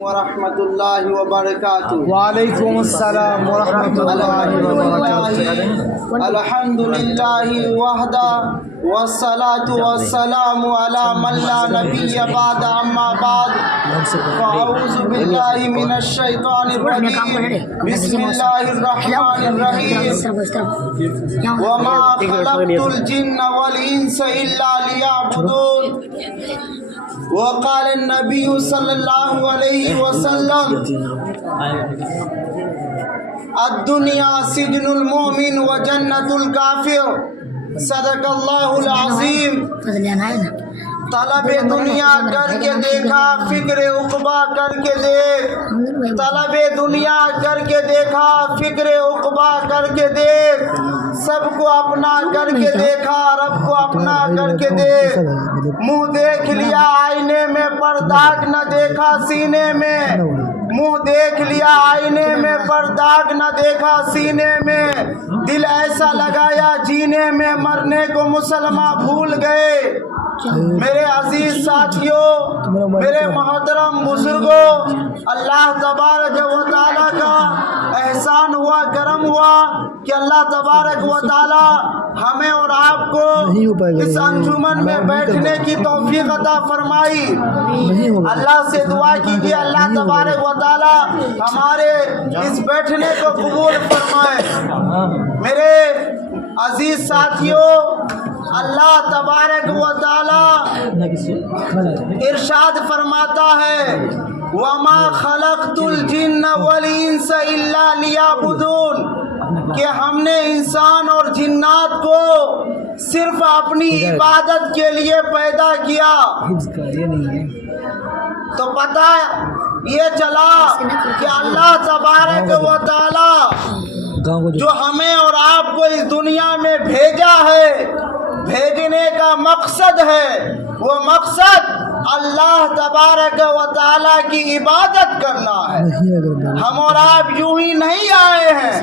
ورحمۃ اللہ وبرکاتہ۔ وعلیکم السلام ورحمۃ اللہ وبرکاتہ۔ الحمد للہ وحدہ والصلاة والسلام علی من لا نبی بعد اما بعد فاعوذ باللہ من الشیطان الرجیم بسم اللہ الرحمن الرحیم وما خلقت الجن والانس الا لیعبدون وقال النبی صلی اللہ علیہ وسلم الدنیا سجن المؤمن و جنت الکافر صدق اللہ العظیم۔ طلب دنیا کر کے دیکھا فکر عقبہ کر کے دیکھ، طلب دنیا کر کے دیکھا فکر عقبہ کر کے دیکھ، سب کو اپنا کر کے دیکھا رب کو اپنا کر کے دیکھ، منہ دیکھ لیا آئینے میں پر داغ نہ دیکھا سینے میں، منہ دیکھ لیا آئینے میں پر داغ نہ دیکھا سینے میں، دل ایسا لگایا جینے میں مرنے کو مسلمان بھول گئے۔ میرے عزیز ساتھیوں، میرے محترم بزرگوں، اللہ تبارک و تعالیٰ کا احسان ہوا، کرم ہوا کہ اللہ تبارک و تعالیٰ ہمیں اور آپ کو اس انجمن میں بیٹھنے کی توفیق عطا فرمائی۔ اللہ سے دعا کیجیے اللہ تبارک و تعالیٰ ہمارے اس بیٹھنے کو قبول فرمائے۔ میرے عزیز ساتھیوں، اللہ تبارک و تعالی ارشاد فرماتا ہے وَمَا خَلَقْتُ الْجِنَّ وَالْإِنسَ إِلَّا لِيَعْبُدُونَ، کہ ہم نے انسان اور جنات کو صرف اپنی عبادت کے لیے پیدا کیا۔ تو پتہ یہ چلا کہ اللہ تبارک و تعالی جو ہمیں اور آپ کو اس دنیا میں بھیجا ہے، بھیجنے کا مقصد ہے، وہ مقصد اللہ تبارک و تعالیٰ کی عبادت کرنا ہے۔ ہم اور آپ یوں ہی نہیں آئے ہیں،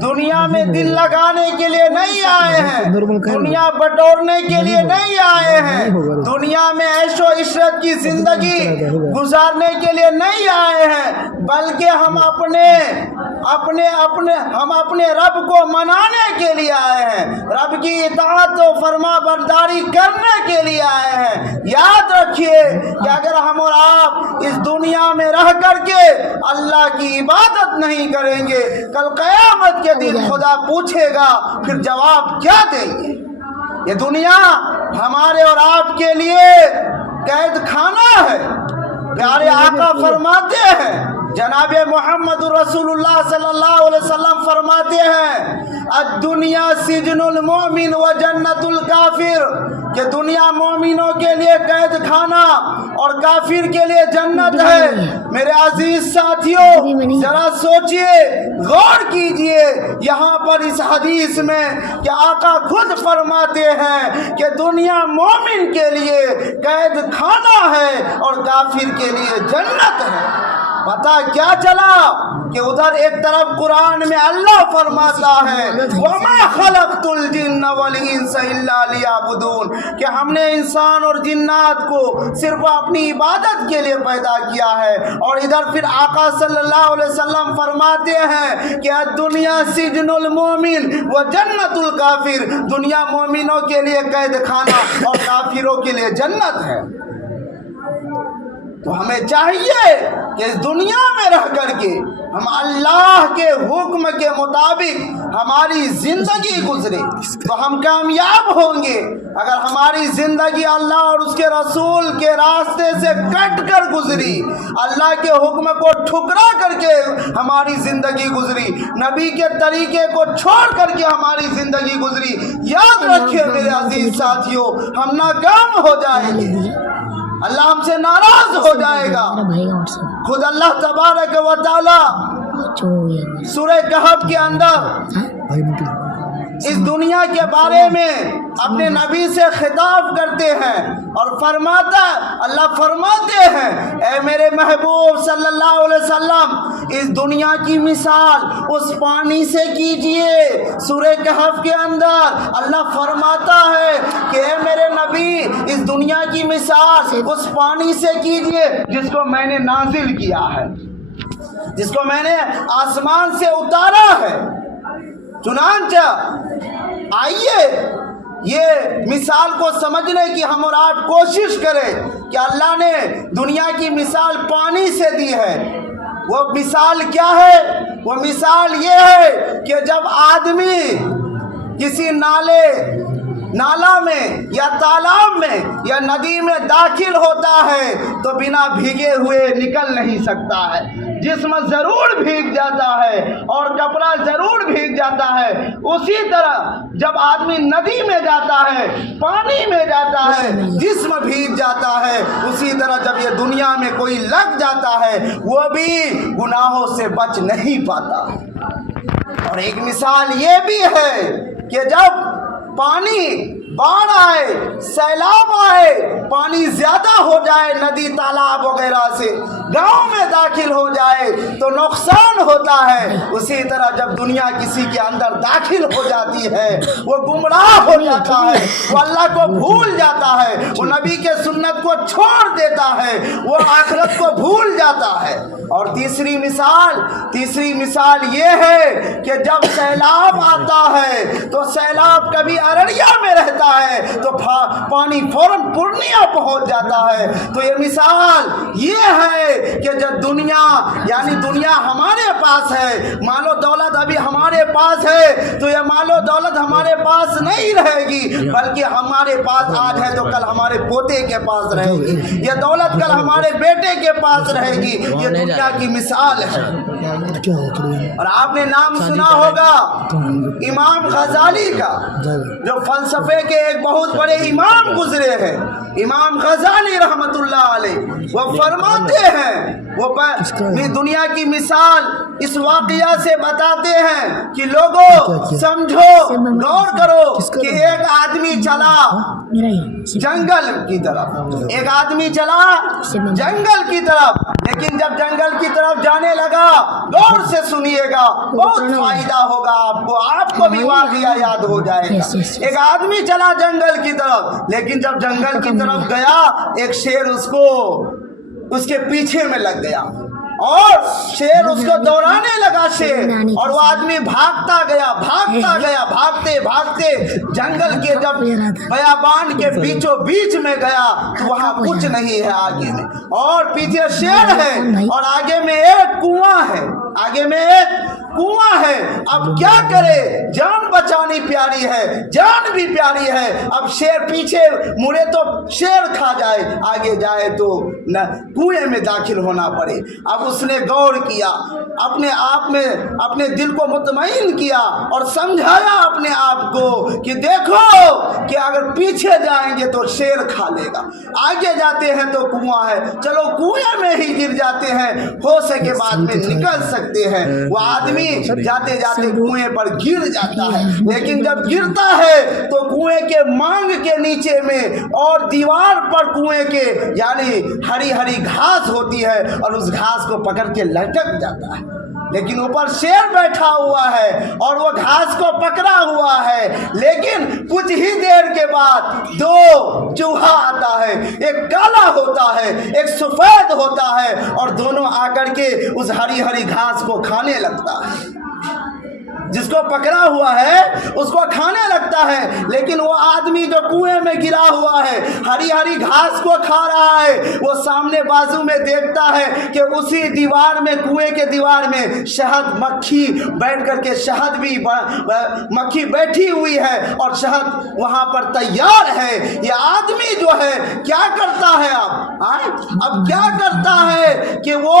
دنیا میں دل لگانے کے لیے نہیں آئے ہیں، دنیا بٹورنے کے لیے نہیں آئے ہیں، دنیا میں عیش و عشرت کی زندگی گزارنے کے لیے نہیں آئے ہیں، بلکہ ہم اپنے رب کو منانے کے لیے آئے ہیں، رب کی اطاعت و فرما برداری کرنے کے لیے آئے ہیں۔ یاد رکھیے کہ اگر ہم اور آپ اس دنیا میں رہ کر کے اللہ کی عبادت نہیں کریں گے، کل قیامت کے دن خدا پوچھے گا پھر جواب کیا دیں گے؟ یہ دنیا ہمارے اور آپ کے لیے قید خانہ ہے۔ پیارے آقا فرماتے ہیں، جناب محمد رسول اللہ صلی اللہ علیہ وسلم فرماتے ہیں الدنیا سجن المؤمن و جنت الکافر، کہ دنیا مومنوں کے لیے قید خانہ اور کافر کے لیے جنت ہے۔ میرے عزیز ساتھیوں، ذرا سوچئے، غور کیجئے یہاں پر اس حدیث میں کہ آقا خود فرماتے ہیں کہ دنیا مومن کے لیے قید خانہ ہے اور کافر کے لیے جنت ہے۔ پتہ کیا چلا کہ ادھر ایک طرف قرآن میں اللہ فرماتا ہے وَمَا خَلَقْتُ الْجِنَّ وَالْإِنسَ إِلَّا لِيَعْبُدُونَ، کہ ہم نے انسان اور جنات کو صرف اپنی عبادت کے لیے پیدا کیا ہے۔ اور ادھر پھر آقا صلی اللہ علیہ وسلم فرماتے ہیں کہ الدنیا سجن المومن و جنت الکافر، دنیا مومنوں کے لیے قید خانہ اور کافروں کے لیے جنت ہے۔ تو ہمیں چاہیے کہ اس دنیا میں رہ کر کے ہم اللہ کے حکم کے مطابق ہماری زندگی گزرے تو ہم کامیاب ہوں گے۔ اگر ہماری زندگی اللہ اور اس کے رسول کے راستے سے کٹ کر گزری، اللہ کے حکم کو ٹھکرا کر کے ہماری زندگی گزری، نبی کے طریقے کو چھوڑ کر کے ہماری زندگی گزری، یاد رکھیے میرے عزیز ساتھیوں، ہم ناکام ہو جائیں گے، اللہ ہم سے ناراض ہو جائے گا۔ خود اللہ تبارک و تعالی سورہ کہف کے اندر اس دنیا کے بارے میں اپنے نبی سے خطاب کرتے ہیں اور اللہ فرماتے ہیں اے میرے محبوب صلی اللہ علیہ وسلم اس دنیا کی مثال اس پانی سے کیجئے۔ سورہ کہف کے اندر اللہ فرماتا ہے کہ اے میرے نبی اس دنیا کی مثال اس پانی سے کیجئے جس کو میں نے نازل کیا ہے، جس کو میں نے آسمان سے اتارا ہے۔ چنانچہ آئیے یہ مثال کو سمجھنے کی ہم اور آپ کوشش کریں کہ اللہ نے دنیا کی مثال پانی سے دی ہے۔ وہ مثال کیا ہے؟ وہ مثال یہ ہے کہ جب آدمی کسی نالا میں یا تالاب میں یا ندی میں داخل ہوتا ہے تو بنا بھیگے ہوئے نکل نہیں سکتا ہے، جسم ضرور بھیگ جاتا ہے اور کپڑا ضرور بھیگ جاتا ہے۔ اسی طرح جب آدمی ندی میں جاتا ہے، پانی میں جاتا ہے، جسم بھیگ جاتا ہے۔ اسی طرح جب یہ دنیا میں کوئی لگ جاتا ہے وہ بھی گناہوں سے بچ نہیں پاتا۔ اور ایک مثال یہ بھی ہے کہ جب پانی باڑھ آئے، سیلاب آئے، پانی زیادہ ہو جائے ندی تالاب وغیرہ سے، گاؤں میں داخل ہو جائے تو نقصان ہوتا ہے۔ اسی طرح جب دنیا کسی کے اندر داخل ہو جاتی ہے وہ گمراہ ہو جاتا ہے، وہ اللہ کو بھول جاتا ہے، وہ نبی کے سنت کو چھوڑ دیتا ہے، وہ آخرت کو بھول جاتا ہے۔ اور تیسری مثال یہ ہے کہ جب سیلاب آتا ہے تو سیلاب کبھی ارڑیا میں رہتا ہے تو پانی فوراً پورنیہ پہنچ جاتا ہے۔ تو یہ مثال یہ ہے کہ جب دنیا ہمارے پاس ہے، مال و دولت ابھی ہمارے پاس ہے تو یہ مال و دولت ہمارے پاس نہیں رہے گی، بلکہ ہمارے پاس آج ہے تو کل ہمارے پوتے کے پاس رہے گی، یہ دولت کل ہمارے بیٹے کے پاس رہے گی۔ یہ دنیا کی مثال ہے۔ اور آپ نے نام سنا ہوگا امام غزالی کا، جو فلسفے کے ایک بہت بڑے امام گزرے ہیں، امام غزالی رحمت اللہ علیہ۔ وہ فرماتے ہیں، وہ دنیا کی مثال اس واقعہ سے بتاتے ہیں کہ لوگوں سمجھو، غور کرو کہ ایک آدمی چلا جنگل کی طرف، لیکن جب جنگل کی طرف جانے لگا، غور سے سنیے گا، بہت فائدہ ہوگا آپ کو بھی واقعہ یاد ہو جائے گا۔ ایک آدمی چلا جنگل کی طرف، لیکن جب جنگل کی طرف گیا ایک شیر اس کے پیچھے میں لگ گیا اور شیر اس کو دوڑانے لگا شیر، اور وہ آدمی بھاگتا گیا بھاگتے جنگل کے جب بیابان کے بیچوں بیچ میں گیا تو وہاں کچھ نہیں ہے آگے میں، اور پیچھے شیر ہے اور آگے میں ایک کنواں ہے۔ اب کیا کرے؟ جان بچانی پیاری ہے، جان بھی پیاری ہے۔ اب شیر پیچھے مڑے تو شیر کھا جائے، آگے جائے تو کنویں میں داخل ہونا پڑے۔ اب اس نے غور کیا، اپنے دل کو مطمئن کیا اور سمجھایا اپنے آپ کو کہ دیکھو کہ اگر پیچھے جائیں گے تو شیر کھا لے گا، آگے جاتے ہیں تو کنواں ہے، چلو کنویں میں ہی گر جاتے ہیں، ہو سکے بعد میں نکل سکتے ہیں۔ وہ آدمی جاتے کنویں پر گر جاتا ہے، لیکن جب گرتا ہے تو کنویں کے مانگ کے نیچے میں اور دیوار پر کنویں کے یعنی ہری ہری گھاس ہوتی ہے اور اس گھاس کو پکڑ کے لٹک جاتا ہے، لیکن اوپر شیر بیٹھا ہوا ہے اور وہ گھاس کو پکڑا ہوا ہے۔ لیکن کچھ ہی دیر کے بعد دو چوہا آتا ہے، ایک کالا ہوتا ہے ایک سفید ہوتا ہے، اور دونوں آ کر کے اس ہری ہری گھاس کو کھانے لگتا ہے۔ جس کو پکڑا ہوا ہے اس کو کھانے لگتا ہے، لیکن وہ آدمی جو کنویں میں گرا ہوا ہے ہری ہری گھاس کو کھا رہا ہے، وہ سامنے بازو میں دیکھتا ہے کہ اسی دیوار میں، کنویں کے دیوار میں شہد مکھی بیٹھ کر کے شہد بھی مکھی بیٹھی ہوئی ہے اور شہد وہاں پر تیار ہے۔ یہ آدمی جو ہے کیا کرتا ہے اب کیا کرتا ہے کہ وہ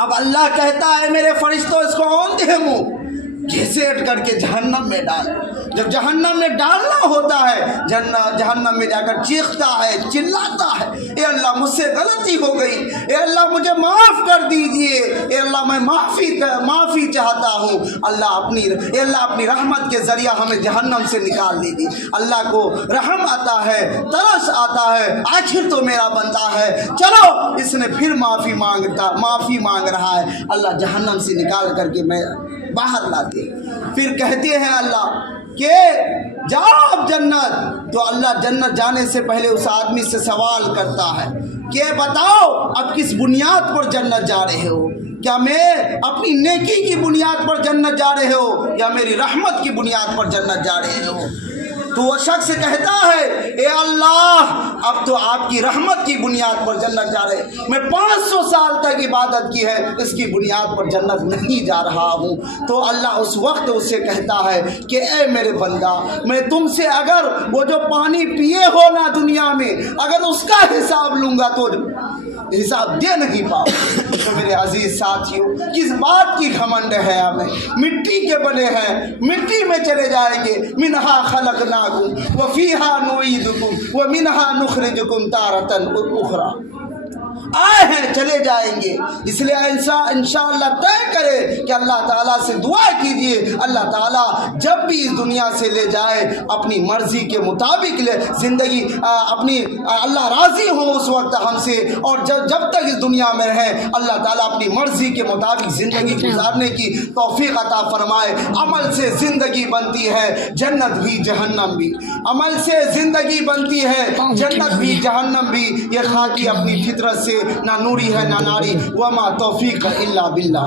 اب اللہ کہتا ہے میرے فرشتوں اس کو اوندھے منہ گھسیٹ کر کے جہنم میں ڈال. جب جہنم میں ڈالنا ہوتا ہے جہنم میں جا کر چیختا ہے, چلاتا ہے, اے اللہ مجھ سے غلطی ہو گئی, اے اللہ مجھے معاف کر دیجئے, اے اللہ میں معافی چاہتا ہوں, اے اللہ اپنی رحمت کے ذریعہ ہمیں جہنم سے نکال دیجیے. اللہ کو رحم آتا ہے, ترس آتا ہے, آخر تو میرا بندہ ہے, چلو اس نے پھر معافی مانگ رہا ہے. اللہ جہنم سے نکال کر کے میں باہر لاتے, پھر کہتے ہیں اللہ کہ جاؤ اب جنت. تو اللہ جنت جانے سے پہلے اس آدمی سے سوال کرتا ہے کہ بتاؤ اب کس بنیاد پر جنت جا رہے ہو؟ کیا میں اپنی نیکی کی بنیاد پر جنت جا رہے ہو یا میری رحمت کی بنیاد پر جنت جا رہے ہو؟ تو وہ شخص کہتا ہے اے اللہ اب تو آپ کی رحمت کی بنیاد پر جنت جا رہے, میں 500 سال تک عبادت کی ہے, اس کی بنیاد پر جنت نہیں جا رہا ہوں. تو اللہ اس وقت اس سے کہتا ہے کہ اے میرے بندہ, میں تم سے اگر وہ جو پانی پیے ہو نا دنیا میں, اگر اس کا حساب لوں گا تو حساب دے نہیں پاؤ. تو میرے عزیز ساتھیوں, کس بات کی گھمنڈ ہے ہمیں؟ مٹی کے بنے ہیں, مٹی میں چلے جائیں گے. منہا خلقناکم وفیہا نعیدکم ومنہا نخرجکم تارۃ اخری. آئے ہیں چلے جائیں گے, اس لیے انشاءاللہ طے کرے کہ اللہ تعالیٰ سے دعا کیجئے, اللہ تعالیٰ جب بھی اس دنیا سے لے جائے اپنی مرضی کے مطابق لے زندگی اپنی, اللہ راضی ہو اس وقت ہم سے, اور جب تک اس دنیا میں رہیں اللہ تعالیٰ اپنی مرضی کے مطابق زندگی گزارنے کی توفیق عطا فرمائے. عمل سے زندگی بنتی ہے, جنت بھی جہنم بھی. عمل سے زندگی بنتی ہے, جنت بھی جہنم بھی. یہ خاکی اپنی فطرت سے نہ نوری ہے نہ ناری. وما توفیق الا باللہ.